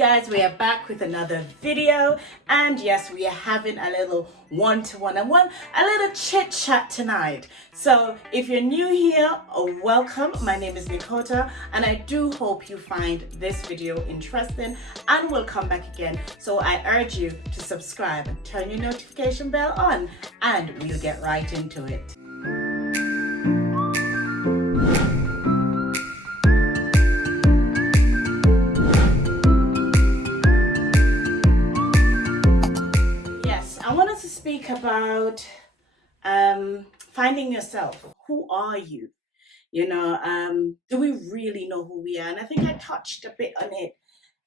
guys, we are back with another video, and yes, we are having a little one-to-one and a little chit chat tonight. So if you're new here, welcome. My name is Nikota, and I do hope you find this video interesting and will come back again. So I urge you to subscribe and turn your notification bell on, and we'll get right into it. Speak about finding yourself. Who are you? Do we really know who we are? And I think I touched a bit on it.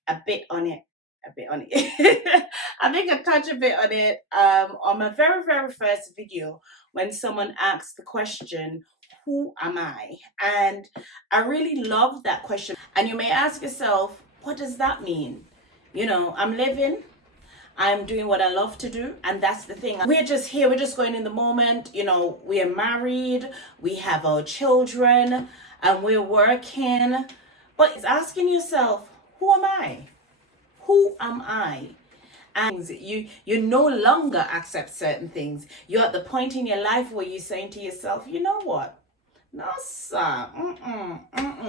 I think I touched a bit on it on my very first video when someone asked the question, who am I? And I really love that question. And you may ask yourself, what does that mean? I'm living, I'm doing what I love to do, and that's the thing. We're just here, we're just going in the moment. We are married, we have our children, and we're working. But it's asking yourself, who am I? Who am I? And you no longer accept certain things. You're at the point in your life where you're saying to yourself, you know what? No, sir.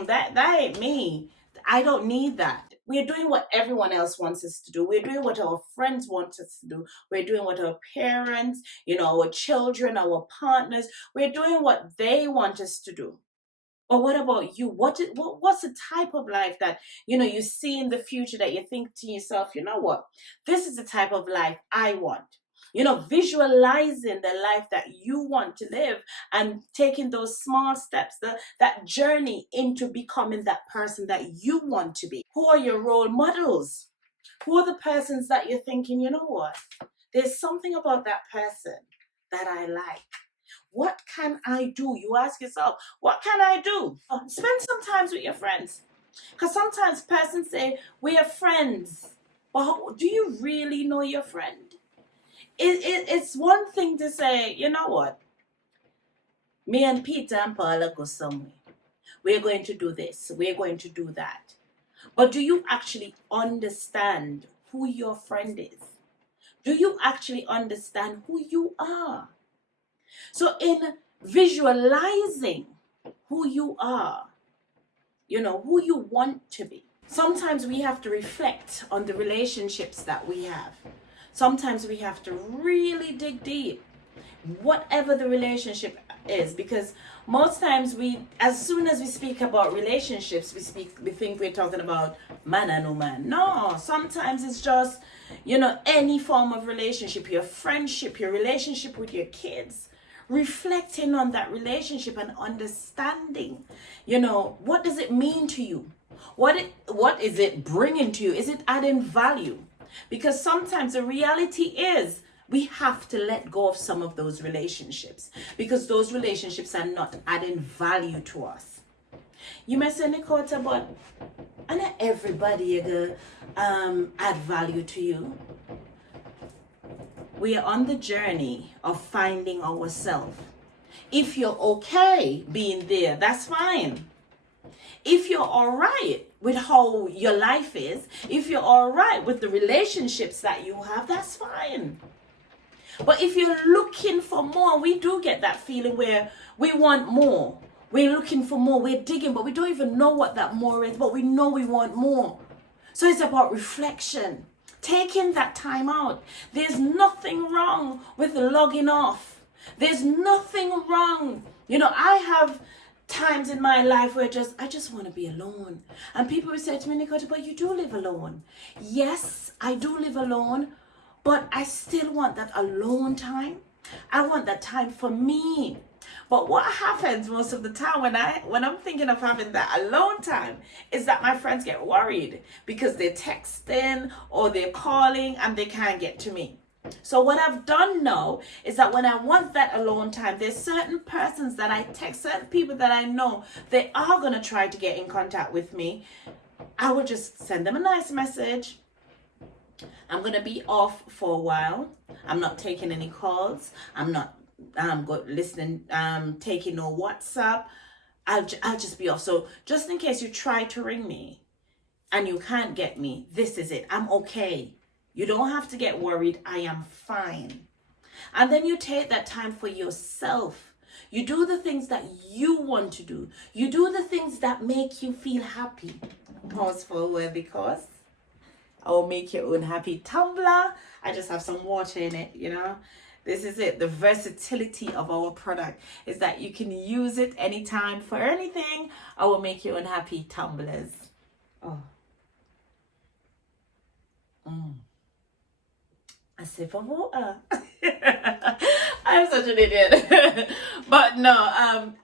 That ain't me. I don't need that. We're doing what everyone else wants us to do. We're doing what our friends want us to do. We're doing what our parents, our children, our partners, we're doing what they want us to do. But what about you? What's the type of life that, you see in the future that you think to yourself, you know what? This is the type of life I want. Visualizing the life that you want to live and taking those small steps, that journey into becoming that person that you want to be. Who are your role models? Who are the persons that you're thinking, you know what? There's something about that person that I like. What can I do? You ask yourself, what can I do? Spend some time with your friends. Because sometimes persons say, we are friends. But do you really know your friend? It's one thing to say, you know what? Me and Peter and Paula go somewhere. We're going to do this. We're going to do that. But do you actually understand who your friend is? Do you actually understand who you are? So in visualizing who you are, who you want to be, sometimes we have to reflect on the relationships that we have. Sometimes we have to really dig deep, whatever the relationship is, because most times as soon as we speak about relationships, we think we're talking about man and woman. No, sometimes it's just, any form of relationship, your friendship, your relationship with your kids, reflecting on that relationship and understanding, what does it mean to you? What is it bringing to you? Is it adding value? Because sometimes the reality is we have to let go of some of those relationships because those relationships are not adding value to us. You may say, Nikota, but not everybody gonna add value to you. We are on the journey of finding ourselves. If you're okay being there, that's fine. If you're all right with how your life is, if you're all right with the relationships that you have, that's fine. But if you're looking for more, we do get that feeling where we want more. We're looking for more. We're digging, but we don't even know what that more is, but we know we want more. So it's about reflection, taking that time out. There's nothing wrong with logging off. There's nothing wrong. I have times in my life where I just want to be alone. And people will say to me, Nikota, but you do live alone. Yes, I do live alone, but I still want that alone time. I want that time for me. But what happens most of the time when I'm thinking of having that alone time is that my friends get worried because they're texting or they're calling and they can't get to me. So what I've done now is that when I want that alone time, there's certain persons that I text, certain people that I know, they are going to try to get in contact with me. I will just send them a nice message. I'm going to be off for a while. I'm not taking any calls. I'm not listening, taking no WhatsApp. I'll just be off. So just in case you try to ring me and you can't get me, this is it. I'm okay. You don't have to get worried. I am fine. And then you take that time for yourself. You do the things that you want to do. You do the things that make you feel happy. Pause for a word because I'll make your own happy tumbler. I just have some water in it, you know. This is it. The versatility of our product is that you can use it anytime for anything. I will make your own happy tumblers. Oh. A sip of water. I'm such an idiot. But no,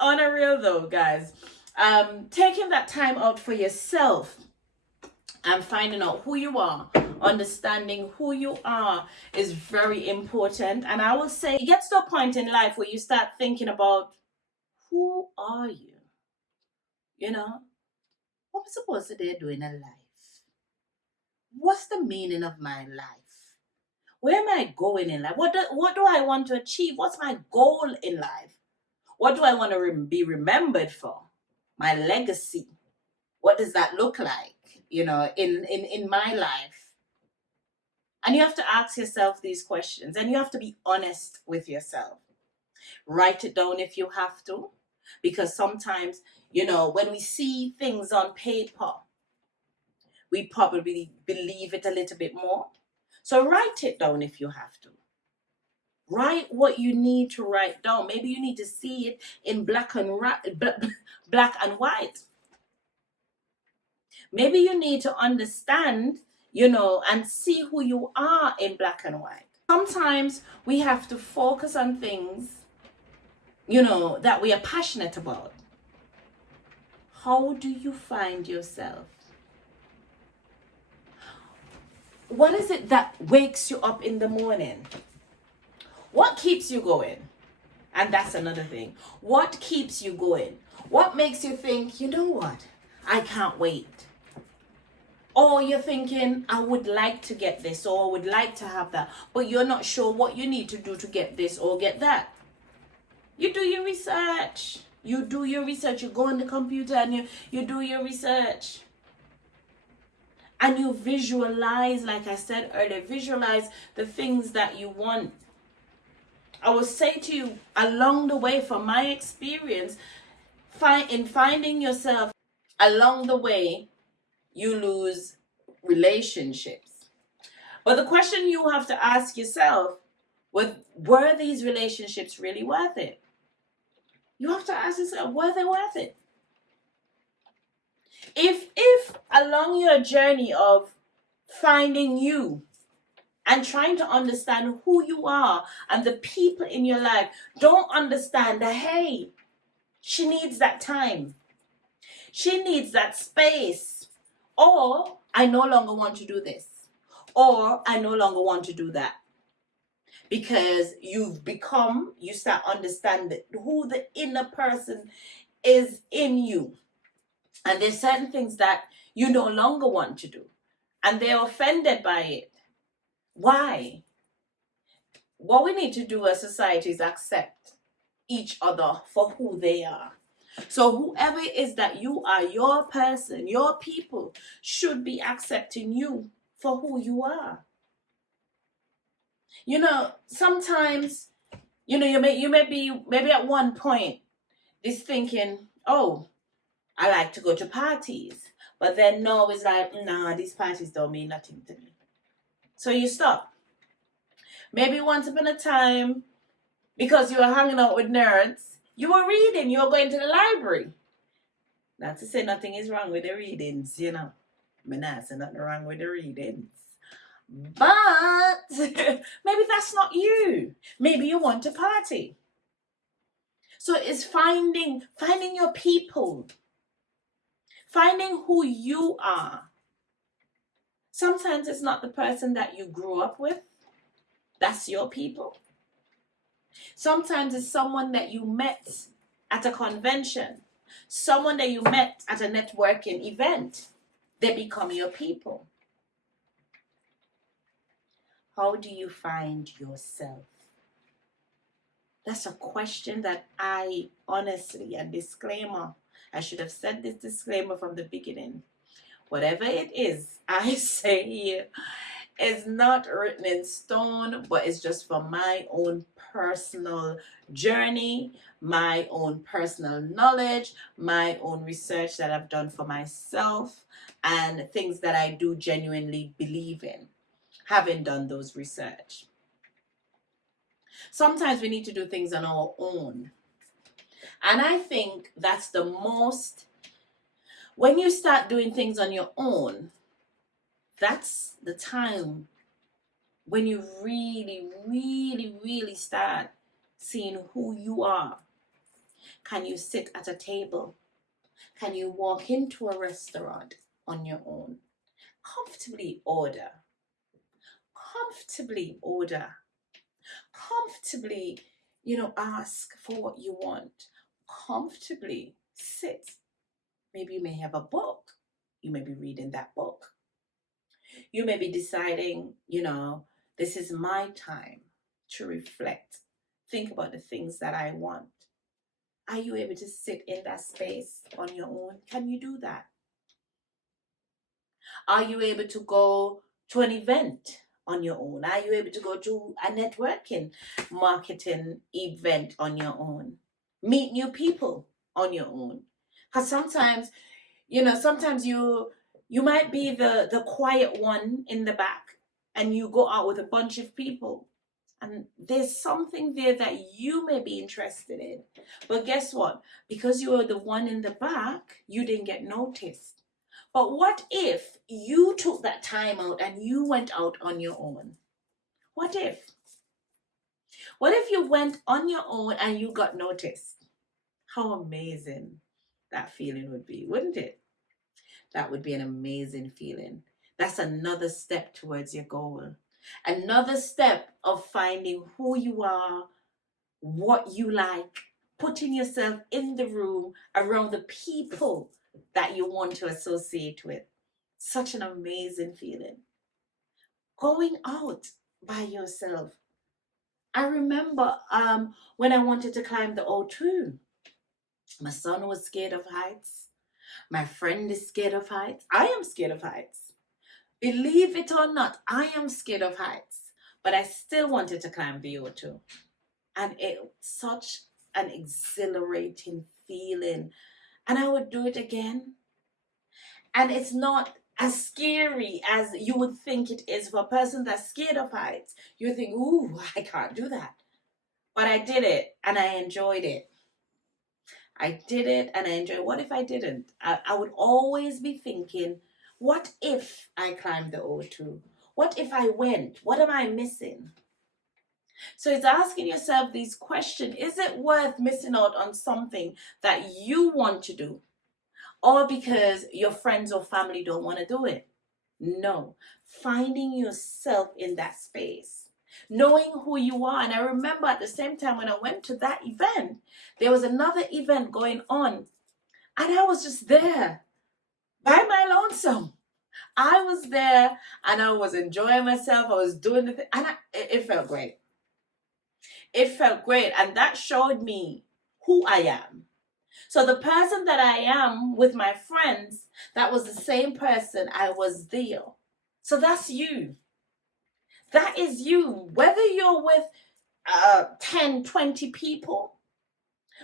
on a real though, guys, taking that time out for yourself and finding out who you are, understanding who you are is very important. And I will say it gets to a point in life where you start thinking about, who are you? You know, what am I supposed to do in a life? What's the meaning of my life? Where am I going in life? What do I want to achieve? What's my goal in life? What do I want to be remembered for? My legacy. What does that look like, you know, in my life? And you have to ask yourself these questions, and you have to be honest with yourself. Write it down if you have to, because sometimes, you know, when we see things on paper, we probably believe it a little bit more. So write it down if you have to. Write what you need to write down. Maybe you need to see it in black and white. Maybe you need to understand, you know, and see who you are in black and white. Sometimes we have to focus on things, you know, that we are passionate about. How do you find yourself? What is it that wakes you up in the morning? What keeps you going? And that's another thing. What keeps you going? What makes you think, you know what? I can't wait. Or you're thinking, I would like to get this, or I would like to have that, but you're not sure what you need to do to get this or get that. You do your research. You do your research. You go on the computer and you do your research. And you visualize, like I said earlier, visualize the things that you want. I will say to you, along the way, from my experience, in finding yourself, along the way, you lose relationships. But the question you have to ask yourself, were these relationships really worth it? You have to ask yourself, were they worth it? If along your journey of finding you and trying to understand who you are and the people in your life don't understand that, hey, she needs that time, she needs that space, or I no longer want to do this, or I no longer want to do that, because you start understanding who the inner person is in you. And there's certain things that you no longer want to do. And they're offended by it. Why? What we need to do as society is accept each other for who they are. So whoever it is that you are, your person, your people should be accepting you for who you are. You know, sometimes, you know, you may be maybe at one point is thinking, oh, I like to go to parties. But then no, it's like, nah, these parties don't mean nothing to me. So you stop. Maybe once upon a time, because you were hanging out with nerds, you were reading, you were going to the library. Not to say nothing is wrong with the readings, you know. I'm not saying nothing wrong with the readings. But maybe that's not you. Maybe you want to party. So it's finding your people. Finding who you are. Sometimes it's not the person that you grew up with. That's your people. Sometimes it's someone that you met at a convention. Someone that you met at a networking event. They become your people. How do you find yourself? That's a question that I honestly, a disclaimer, I should have said this disclaimer from the beginning. whatever it is I say here is not written in stone, but it's just for my own personal journey, my own personal knowledge, my own research that I've done for myself, and things that I do genuinely believe in, having done those research. Sometimes we need to do things on our own. And I think that's the most, when you start doing things on your own, that's the time when you really, really, really start seeing who you are. Can you sit at a table? Can you walk into a restaurant on your own? Comfortably order. Comfortably order. Comfortably, ask for what you want. Comfortably sit. Maybe you may have a book. You may be reading that book. You may be deciding, this is my time to reflect. Think about the things that I want. Are you able to sit in that space on your own? Can you do that? Are you able to go to an event on your own? Are you able to go to a networking marketing event on your own? Meet new people on your own? Because sometimes, sometimes you might be the quiet one in the back, and you go out with a bunch of people, and there's something there that you may be interested in. But guess what? Because you were the one in the back, you didn't get noticed. But what if you took that time out and you went out on your own? What if? What if you went on your own and you got noticed? How amazing that feeling would be, wouldn't it? That would be an amazing feeling. That's another step towards your goal. Another step of finding who you are, what you like, putting yourself in the room around the people that you want to associate with. Such an amazing feeling. Going out by yourself. I remember when I wanted to climb the O2. My son was scared of heights. My friend is scared of heights. I am scared of heights. Believe it or not, I am scared of heights. But I still wanted to climb the O2. And it was such an exhilarating feeling. And I would do it again. And it's not as scary as you would think it is for a person that's scared of heights. You think, ooh, I can't do that. But I did it and I enjoyed it. I did it and I enjoyed it. What if I didn't? I would always be thinking, what if I climbed the O2? What if I went? What am I missing? So it's asking yourself these questions. Is it worth missing out on something that you want to do? Or because your friends or family don't want to do it? No. Finding yourself in that space. Knowing who you are. And I remember at the same time when I went to that event, there was another event going on. And I was just there by my lonesome. I was there and I was enjoying myself. I was doing the thing. And it felt great. It felt great. And that showed me who I am. So the person that I am with my friends, that was the same person I was there. So that's you. That is you. Whether you're with 10, 20 people,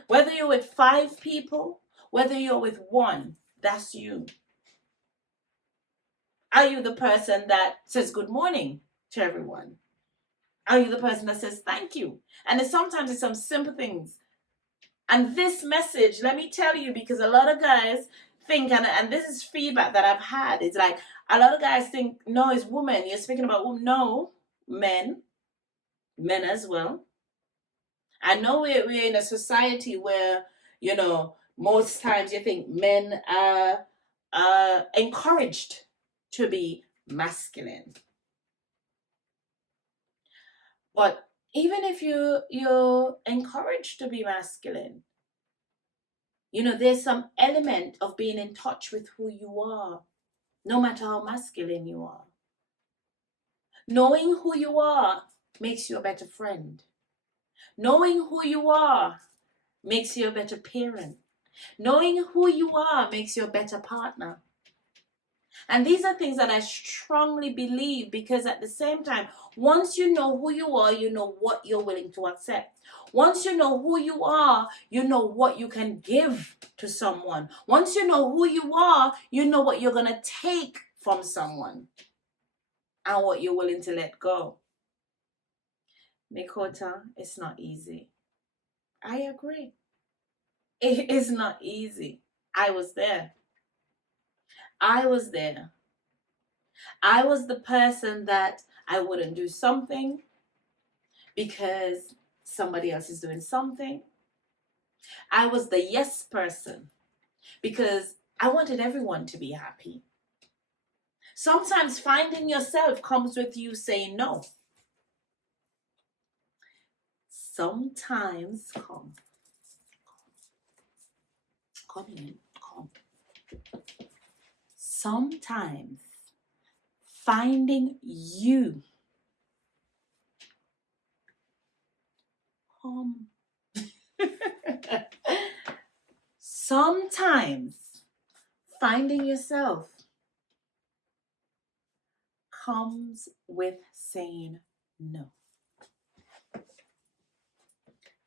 whether you're with 5 people, whether you're with 1, that's you. Are you the person that says good morning to everyone? Are you the person that says thank you? And sometimes it's some simple things. And this message, let me tell you, because a lot of guys think, and this is feedback that I've had, it's like, a lot of guys think, no, it's women. You're speaking about women. No, men as well. I know we're in a society where, most times you think men are encouraged to be masculine. But even if you're encouraged to be masculine, there's some element of being in touch with who you are, no matter how masculine you are. Knowing who you are makes you a better friend. Knowing who you are makes you a better parent. Knowing who you are makes you a better partner. And these are things that I strongly believe, because at the same time, once you know who you are, you know what you're willing to accept. Once you know who you are, you know what you can give to someone. Once you know who you are, you know what you're going to take from someone and what you're willing to let go. Nikota, it's not easy. I agree. It is not easy. I was there. I was there. I was the person that I wouldn't do something because somebody else is doing something. I was the yes person because I wanted everyone to be happy. Sometimes finding yourself comes with you saying no. Sometimes come in, come. Sometimes finding you come. Sometimes finding yourself comes with saying no.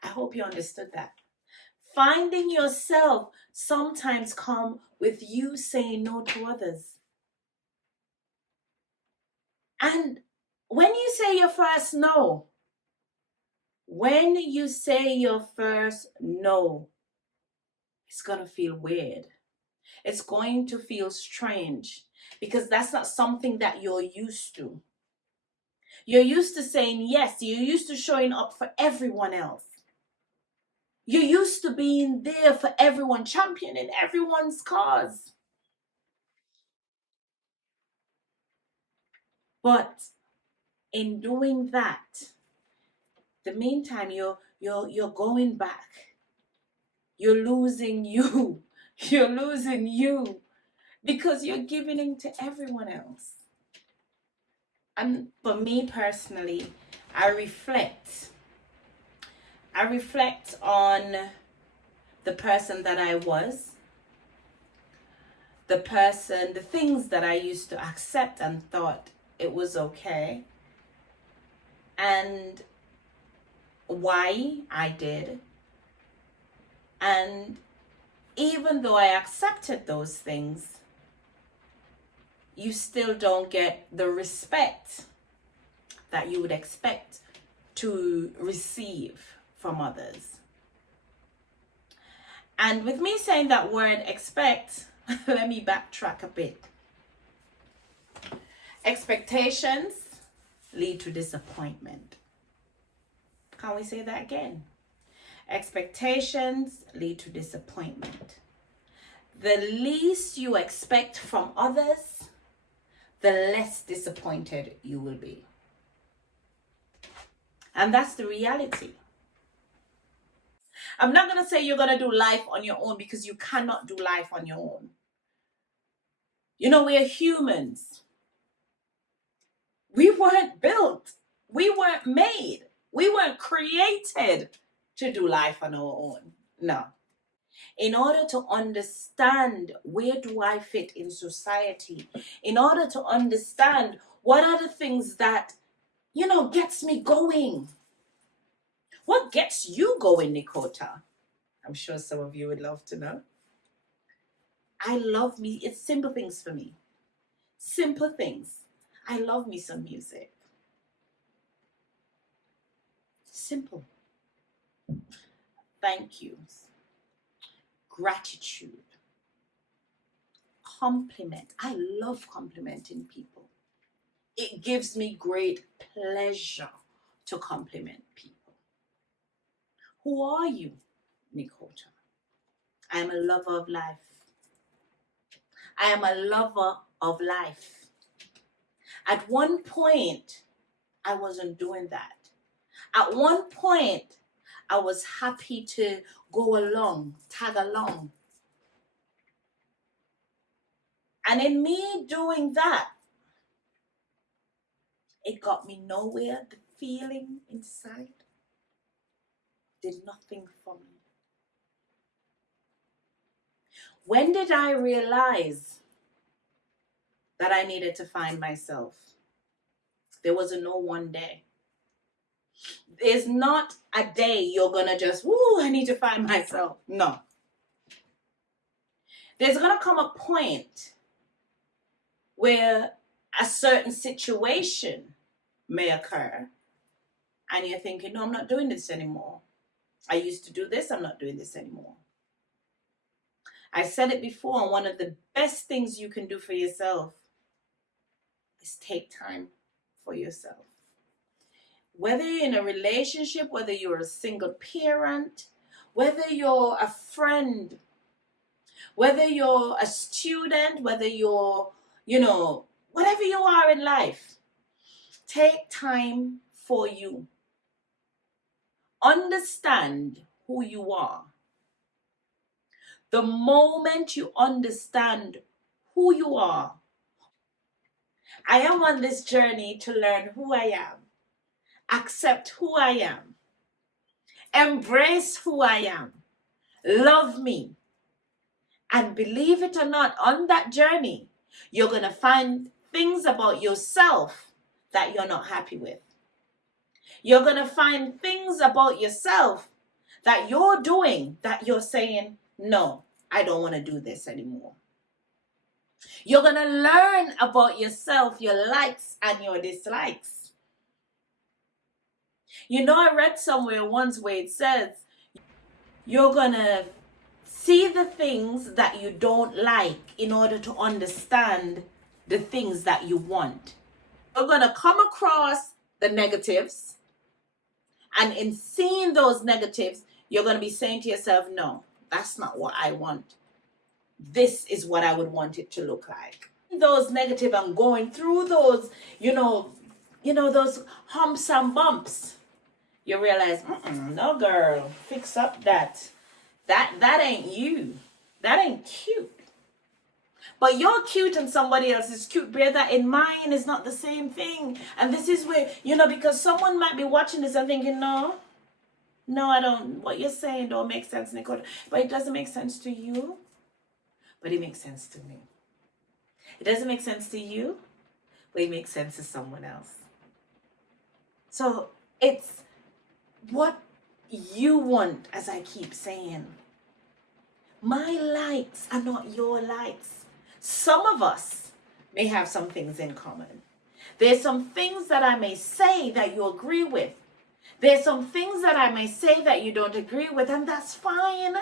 I hope you understood that. Finding yourself sometimes come with you saying no to others. And when you say your first no, it's going to feel weird. It's going to feel strange because that's not something that you're used to. You're used to saying yes. You're used to showing up for everyone else. You're used to being there for everyone, championing everyone's cause. But in doing that, the meantime, you're going back. You're losing you. You're losing you because you're giving in to everyone else. And for me personally, I reflect on the person that I was, the things that I used to accept and thought it was okay, and why I did. And even though I accepted those things, you still don't get the respect that you would expect to receive from others. And with me saying that word expect, let me backtrack a bit. Expectations lead to disappointment. Can we say that again? Expectations lead to disappointment. The least you expect from others, the less disappointed you will be. And that's the reality. I'm not going to say you're going to do life on your own, because you cannot do life on your own. You know, we're humans. We weren't built. We weren't made. We weren't created to do life on our own. No. In order to understand where do I fit in society, in order to understand what are the things that, gets me going. What gets you going, Nikota? I'm sure some of you would love to know. I love me. It's simple things for me. Simple things. I love me some music. Simple. Thank yous. Gratitude. Compliment. I love complimenting people. It gives me great pleasure to compliment people. Who are you, Nikota? I am a lover of life. I am a lover of life. At one point, I wasn't doing that. At one point, I was happy to go along, tag along. And in me doing that, it got me nowhere. The feeling inside did nothing for me. When did I realize that I needed to find myself. There was a no one day. There's not a day you're gonna just, woo, I need to find myself. No. There's gonna come a point where a certain situation may occur and you're thinking, no, I'm not doing this anymore. I used to do this, I'm not doing this anymore. I said it before, and one of the best things you can do for yourself is take time for yourself. Whether you're in a relationship, whether you're a single parent, whether you're a friend, whether you're a student, whether you're, whatever you are in life, take time for you. Understand who you are. The moment you understand who you are, I am on this journey to learn who I am, accept who I am, embrace who I am, love me. And believe it or not, on that journey, you're going to find things about yourself that you're not happy with. You're going to find things about yourself that you're doing that you're saying, no, I don't want to do this anymore. You're going to learn about yourself, your likes and your dislikes. I read somewhere once where it says, you're going to see the things that you don't like in order to understand the things that you want. You're going to come across the negatives, and in seeing those negatives, you're going to be saying to yourself, no, that's not what I want. This is what I would want it to look like. Those negative and going through those, those humps and bumps, you realize, no girl, fix up that. That ain't you. That ain't cute. But you're cute and somebody else is cute. Bear that in mind, is not the same thing. And this is where, because someone might be watching this and thinking, no, I don't, what you're saying don't make sense, Nicole. But it doesn't make sense to you. But it makes sense to me. It doesn't make sense to you, but it makes sense to someone else. So it's what you want, as I keep saying. My likes are not your likes. Some of us may have some things in common. There's some things that I may say that you agree with. There's some things that I may say that you don't agree with, and that's fine.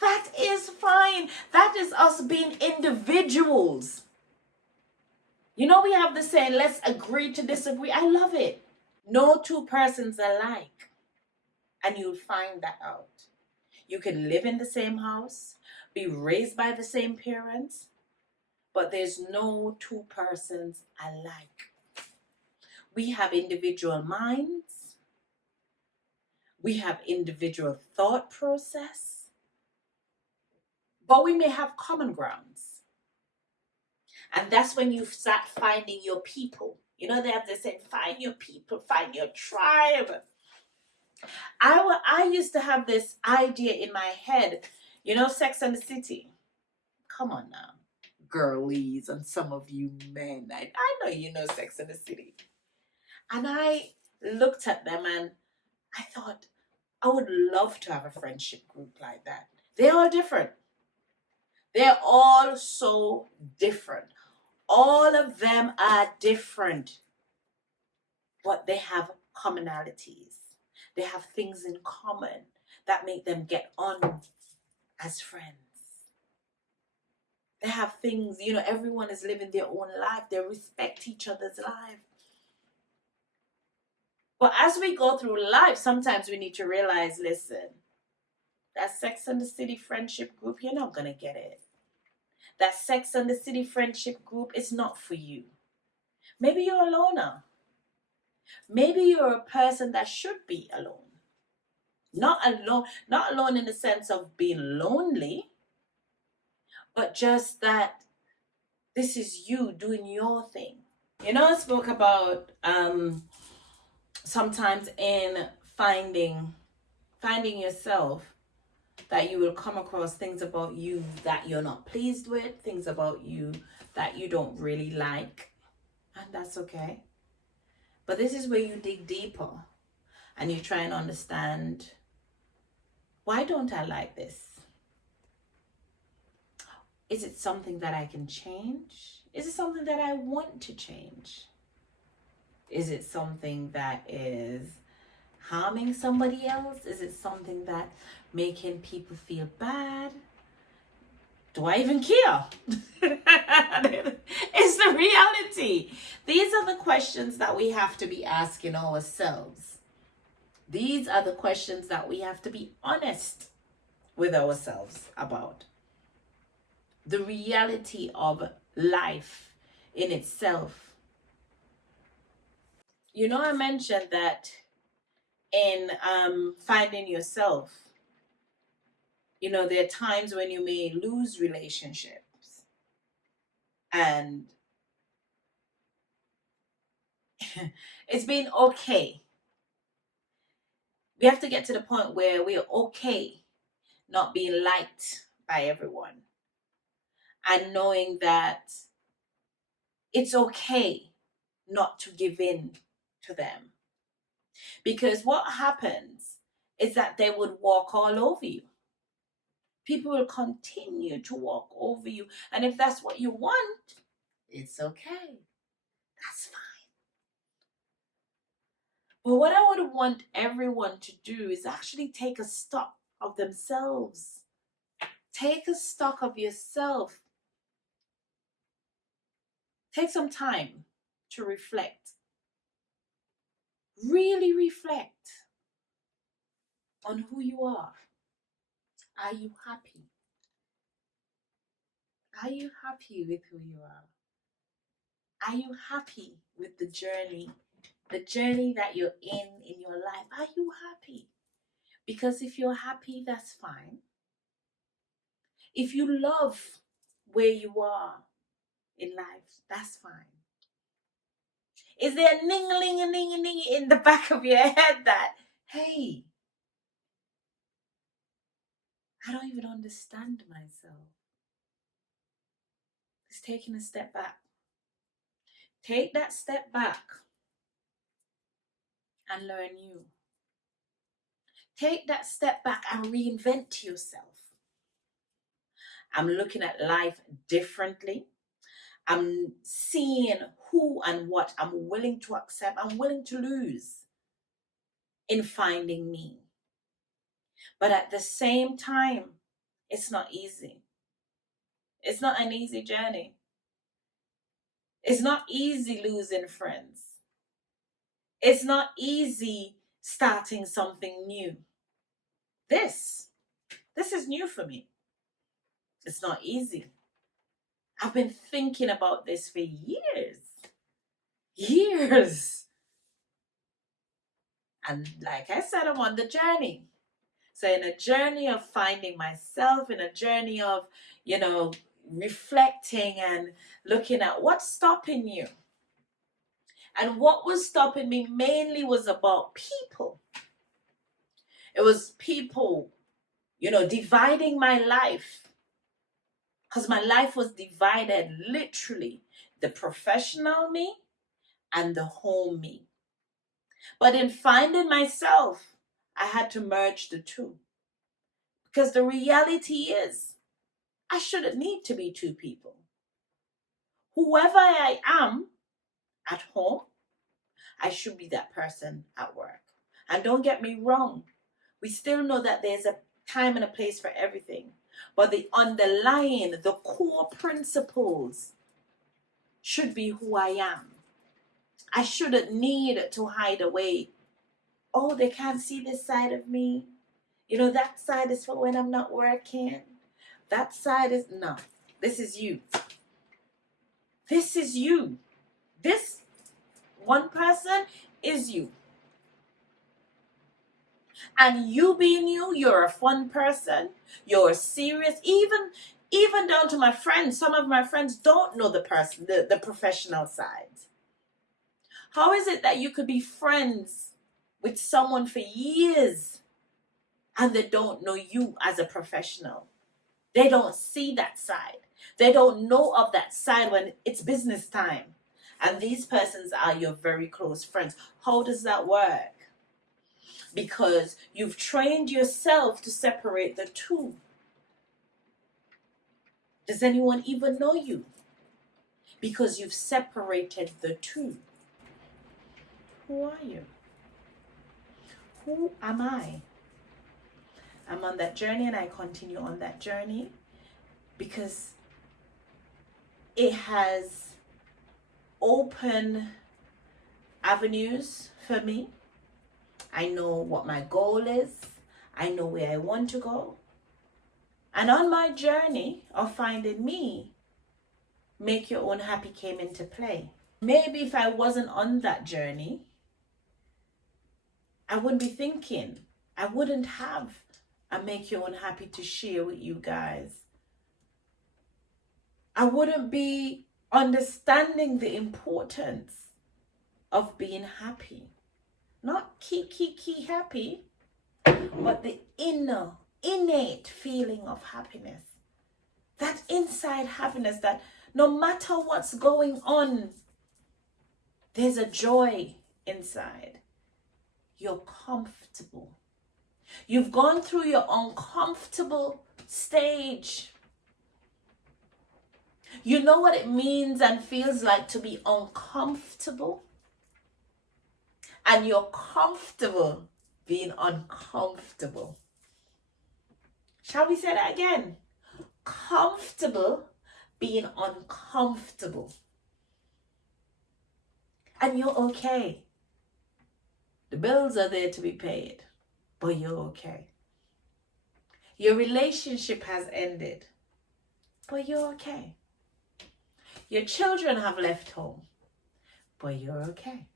That is fine. That is us being individuals. We have the saying, let's agree to disagree. I love it. No two persons alike. And you'll find that out. You can live in the same house, be raised by the same parents, but there's no two persons alike. We have individual minds. We have individual thought process, but we may have common grounds. And that's when you start finding your people. They have this saying, find your people, find your tribe. I used to have this idea in my head, Sex and the City. Come on now, girlies, and some of you men. I know you know Sex and the City. And I looked at them and I thought, I would love to have a friendship group like that. They're all different. They're all so different. All of them are different, but they have commonalities. They have things in common that make them get on as friends. They have things, everyone is living their own life. They respect each other's life. But as we go through life, sometimes we need to realize, listen, that Sex and the City friendship group, you're not going to get it. That Sex and the City friendship group is not for you. Maybe you're a loner. Maybe you're a person that should be alone. Not alone in the sense of being lonely, but just that this is you doing your thing. I spoke about sometimes in finding yourself, that you will come across things about you that you're not pleased with, things about you that you don't really like, and that's okay. But this is where you dig deeper and you try and understand, why don't I like this? Is it something that I can change? Is it something that I want to change? Is it something that is harming somebody else? Is it something that making people feel bad? Do I even care? It's the reality. These are the questions that we have to be asking ourselves. These are the questions that we have to be honest with ourselves about. The reality of life in itself. You know, I mentioned that in finding yourself, you know, there are times when you may lose relationships, and it's been okay. We have to get to the point where we're okay not being liked by everyone, and knowing that it's okay not to give in to them. Because what happens is that they would walk all over you. People will continue to walk over you. And if that's what you want, it's okay. That's fine. But what I would want everyone to do is actually take a stock of themselves. Take a stock of yourself. Take some time to reflect. Really reflect on who you are. Are you happy? Are you happy with who you are? Are you happy with the journey that you're in your life? Are you happy? Because if you're happy, that's fine. If you love where you are in life, that's fine. Is there a ning in the back of your head that, hey, I don't even understand myself? It's taking a step back. Take that step back and learn you. Take that step back and reinvent yourself. I'm looking at life differently. I'm seeing who and what I'm willing to accept, I'm willing to lose in finding me. But at the same time, it's not easy. It's not an easy journey. It's not easy losing friends. It's not easy starting something new. This is new for me. It's not easy. I've been thinking about this for years. And like I said, I'm on the journey. So in a journey of finding myself, in a journey of, reflecting and looking at what's stopping you. And what was stopping me mainly was about people. It was people, dividing my life. Because my life was divided literally. The professional me and the home me. But in finding myself, I had to merge the two. Because the reality is, I shouldn't need to be two people. Whoever I am at home, I should be that person at work. And don't get me wrong, we still know that there's a time and a place for everything. But the underlying, the core principles should be who I am. I shouldn't need to hide away. Oh, they can't see this side of me. That side is for when I'm not working. That side is, no. This is you. This is you. This one person is you. And you being you, you're a fun person. You're serious. Even down to my friends. Some of my friends don't know the professional side. How is it that you could be friends with someone for years and they don't know you as a professional. They don't see that side. They don't know of that side when it's business time. And these persons are your very close friends. How does that work? Because you've trained yourself to separate the two. Does anyone even know you? Because you've separated the two. Who are you? Who am I? I'm on that journey and I continue on that journey because it has opened avenues for me. I know what my goal is. I know where I want to go. And on my journey of finding me, Make Your Own Happy came into play. Maybe if I wasn't on that journey, I wouldn't be thinking. I wouldn't have a Make Your Own Happy to share with you guys. I wouldn't be understanding the importance of being happy. Not key happy, but the innate feeling of happiness. That inside happiness that no matter what's going on, there's a joy inside. You're comfortable. You've gone through your uncomfortable stage. You know what it means and feels like to be uncomfortable? And you're comfortable being uncomfortable. Shall we say that again? Comfortable being uncomfortable. And you're okay. The bills are there to be paid, but you're okay. Your relationship has ended, but you're okay. Your children have left home, but you're okay.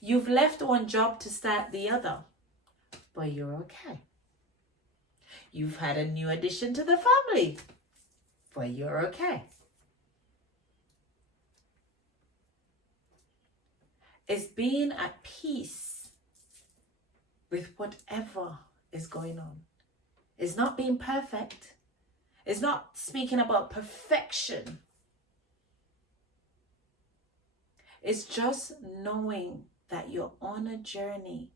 You've left one job to start the other, but you're okay. You've had a new addition to the family, but you're okay. It's being at peace with whatever is going on. It's not being perfect. It's not speaking about perfection. It's just knowing that you're on a journey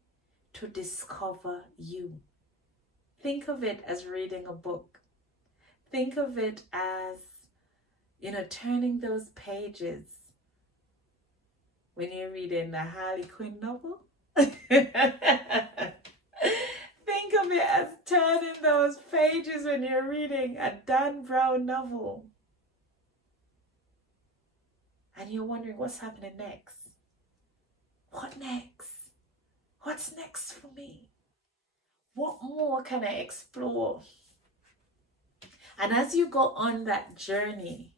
to discover you. Think of it as reading a book. Think of it as, turning those pages when you're reading a Harley Quinn novel. Think of it as turning those pages when you're reading a Dan Brown novel. And you're wondering what's happening next. What next? What's next for me? What more can I explore? And as you go on that journey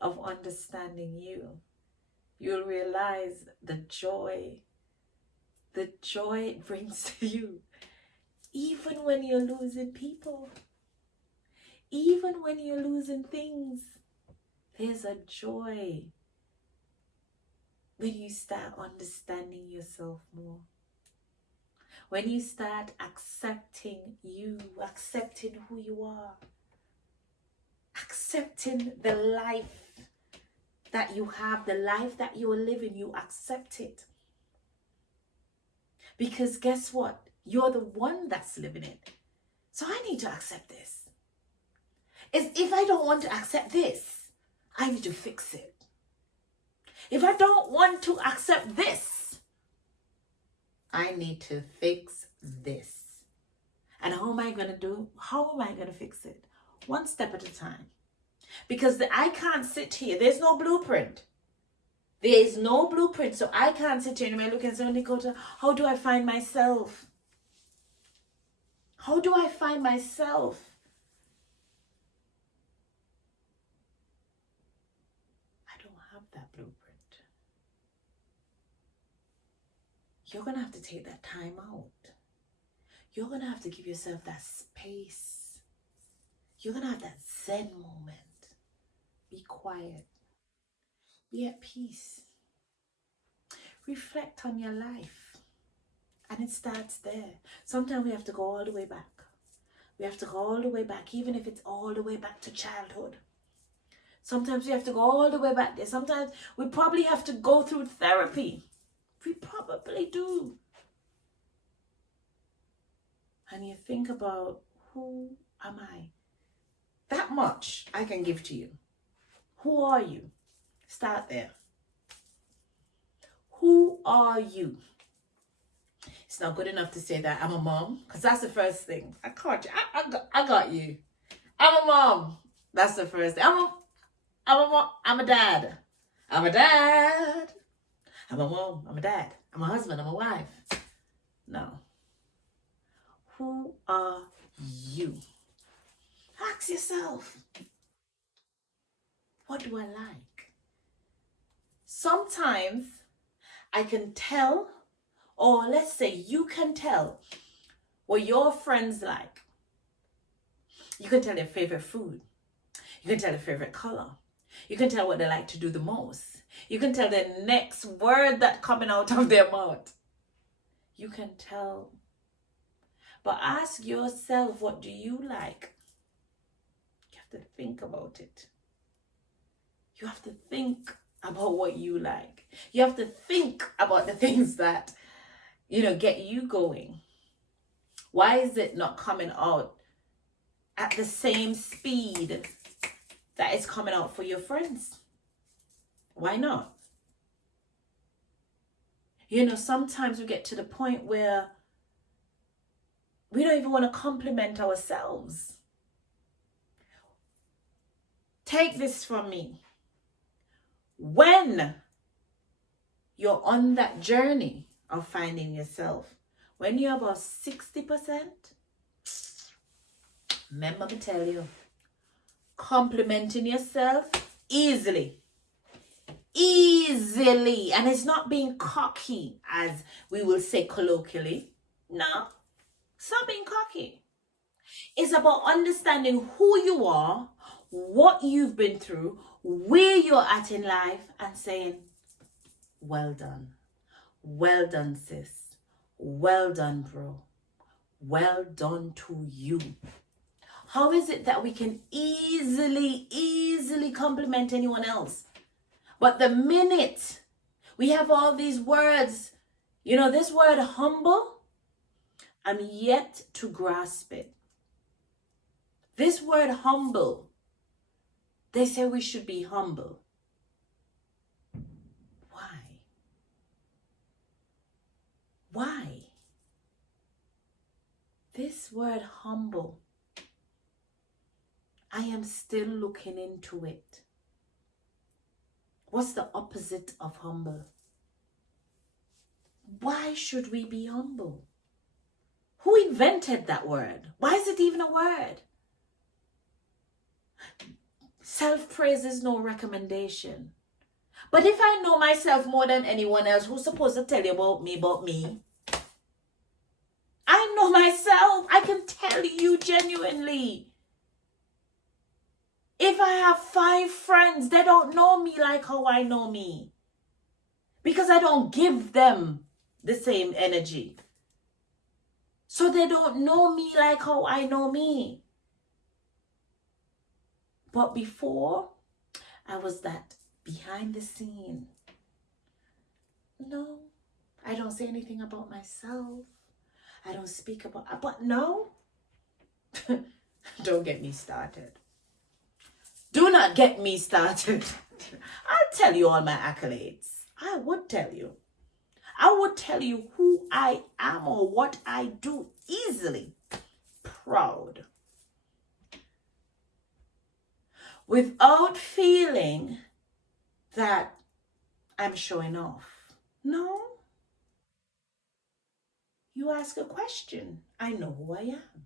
of understanding you, you'll realize the joy it brings to you. Even when you're losing people, even when you're losing things, there's a joy when you start understanding yourself more. When you start accepting you, accepting who you are, accepting the life that you have, the life that you are living, you accept it. Because guess what? You're the one that's living it. So I need to accept this. If I don't want to accept this, I need to fix it. If I don't want to accept this, I need to fix this. And how am I going to do? How am I going to fix it? One step at a time. Because I can't sit here. There's no blueprint. There is no blueprint. So I can't sit here and I look and say, Nicole, how do I find myself? How do I find myself? I don't have that blueprint. You're going to have to take that time out. You're going to have to give yourself that space. You're going to have that Zen moment. Be quiet. Be at peace. Reflect on your life And it starts there. Sometimes we have to go all the way back. We have to go all the way back, even if it's all the way back to childhood. Sometimes we have to go all the way back there. Sometimes we probably have to go through therapy. We probably do. And you think about, who am I? That much I can give to you. Who are you? Start there. Who are you? It's not good enough to say that I'm a mom, because that's the first thing. I caught you. I got you. I'm a mom. That's the first thing. I'm a mom. I'm a dad. I'm a dad. I'm a mom. I'm a dad. I'm a husband. I'm a wife. No. Who are you? Ask yourself, what do I like? Sometimes I can tell, or let's say you can tell what your friends like. You can tell their favorite food. You can tell their favorite color. You can tell what they like to do the most. You can tell the next word that's coming out of their mouth. You can tell. But ask yourself, what do you like? You have to think about it. You have to think about what you like. You have to think about the things that, get you going. Why is it not coming out at the same speed that it's coming out for your friends? Why not? Sometimes we get to the point where we don't even want to compliment ourselves. Take this from me. When you're on that journey of finding yourself, when you're about 60%, remember me tell you, complimenting yourself easily. And it's not being cocky, as we will say colloquially. No, it's not being cocky. It's about understanding who you are, what you've been through, where you're at in life, and saying, well done. Well done, sis. Well done, bro. Well done to you. How is it that we can easily compliment anyone else? But the minute we have all these words, this word humble, I'm yet to grasp it. This word humble, they say we should be humble. Why? Why? This word humble, I am still looking into it. What's the opposite of humble? Why should we be humble? Who invented that word? Why is it even a word? Self-praise is no recommendation. But if I know myself more than anyone else, who's supposed to tell you about me? I know myself. I can tell you genuinely. If I have 5 friends, they don't know me like how I know me. Because I don't give them the same energy. So they don't know me like how I know me. But before, I was that behind the scene. No, I don't say anything about myself. I don't speak about, but no. Don't get me started. Do not get me started. I'll tell you all my accolades. I would tell you. I would tell you who I am or what I do easily. Proud. Without feeling that I'm showing off. No. You ask a question. I know who I am.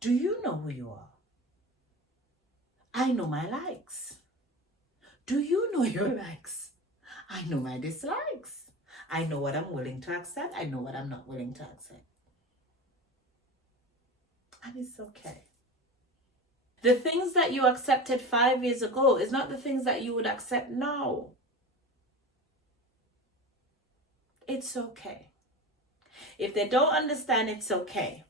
Do you know who you are? I know my likes. Do you know your likes? I know my dislikes. I know what I'm willing to accept. I know what I'm not willing to accept. And it's okay. The things that you accepted 5 years ago is not the things that you would accept now. It's okay. If they don't understand, it's okay.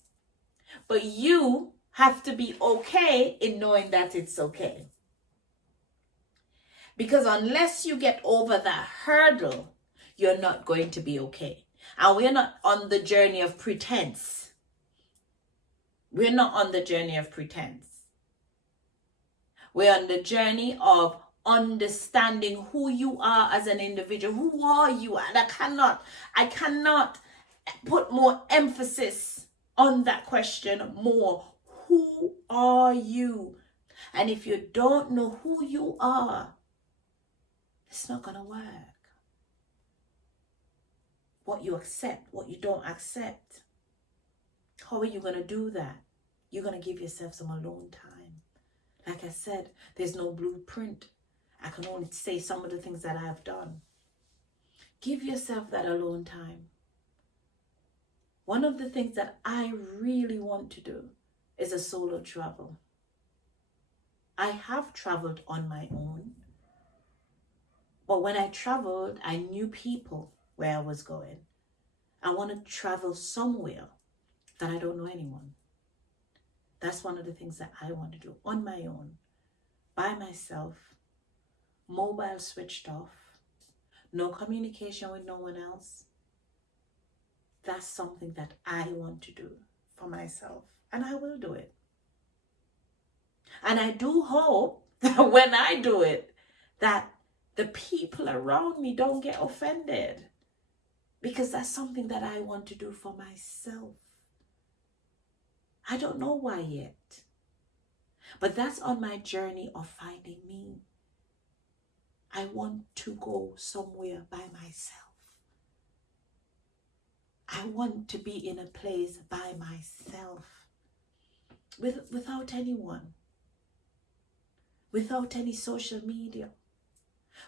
But you have to be okay in knowing that it's okay. Because unless you get over that hurdle, you're not going to be okay. And we're not on the journey of pretense. We're not on the journey of pretense. We're on the journey of understanding who you are as an individual. Who are you? And I cannot put more emphasis on that question more. Who are you? And if you don't know who you are, it's not going to work. What you accept, what you don't accept. How are you going to do that? You're going to give yourself some alone time. Like I said, there's no blueprint. I can only say some of the things that I've done. Give yourself that alone time. One of the things that I really want to do is a solo travel. I have traveled on my own. But when I traveled, I knew people where I was going. I want to travel somewhere that I don't know anyone. That's one of the things that I want to do on my own, by myself, mobile switched off, no communication with no one else. That's something that I want to do for myself, and I will do it. And I do hope that when I do it, that the people around me don't get offended, because that's something that I want to do for myself. I don't know why yet, but that's on my journey of finding me. I want to go somewhere by myself. I want to be in a place by myself, without anyone, without any social media,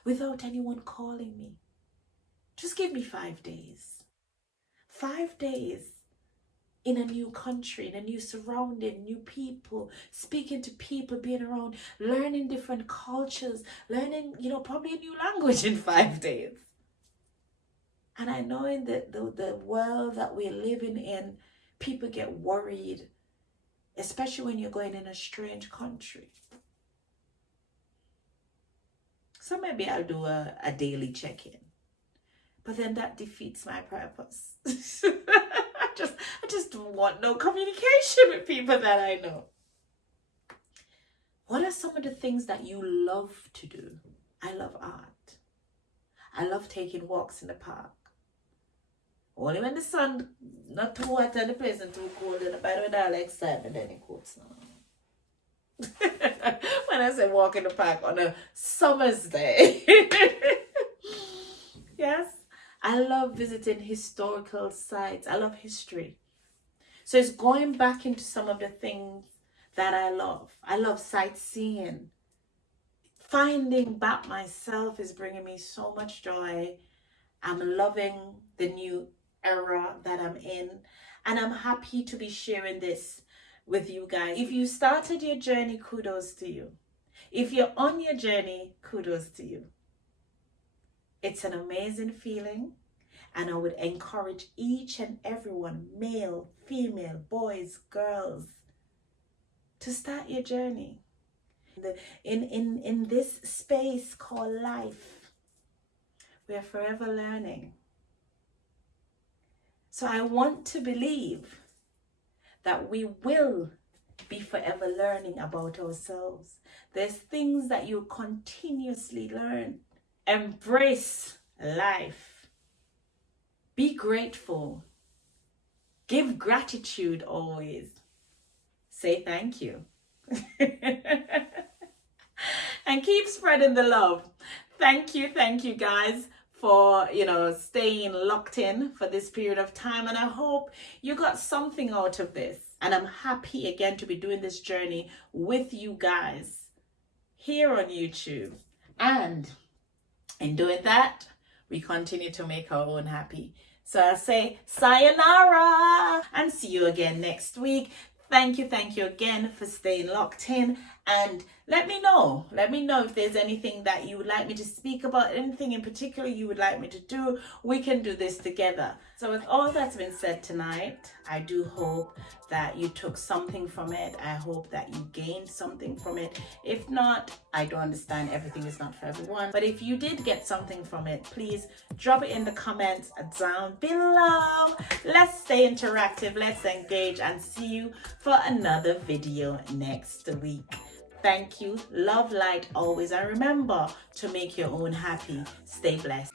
without anyone calling me. Just give me 5 days. 5 days in a new country, in a new surrounding, new people, speaking to people, being around, learning different cultures, learning, probably a new language in 5 days. And I know in the world that we're living in, people get worried, especially when you're going in a strange country. So maybe I'll do a daily check-in. But then that defeats my purpose. I just don't want no communication with people that I know. What are some of the things that you love to do? I love art. I love taking walks in the park. Only when the sun not too hot and the place not too cold, and by the way, that like excitement then it coats now. When I say walk in the park on a summer's day. Yes. I love visiting historical sites. I love history. So it's going back into some of the things that I love. I love sightseeing. Finding back myself is bringing me so much joy. I'm loving the new era that I'm in. And I'm happy to be sharing this with you guys. If you started your journey, kudos to you. If you're on your journey, kudos to you. It's an amazing feeling, and I would encourage each and everyone, male, female, boys, girls, to start your journey. In this space called life, we are forever learning. So I want to believe that we will be forever learning about ourselves. There's things that you continuously learn. Embrace life. Be grateful. Give gratitude always. Say thank you. And keep spreading the love. Thank you guys for, staying locked in for this period of time. And I hope you got something out of this. And I'm happy again to be doing this journey with you guys here on YouTube. And in doing that, we continue to make our own happy. So I'll say sayonara and see you again next week. Thank you again for staying locked in. And let me know if there's anything that you would like me to speak about, anything in particular you would like me to do. We can do this together. So with all that's been said tonight, I do hope that you took something from it. I hope that you gained something from it. If not, I do understand everything is not for everyone. But if you did get something from it, please drop it in the comments down below. Let's stay interactive, let's engage, and see you for another video next week. Thank you. Love, light always. And remember to make your own happy. Stay blessed.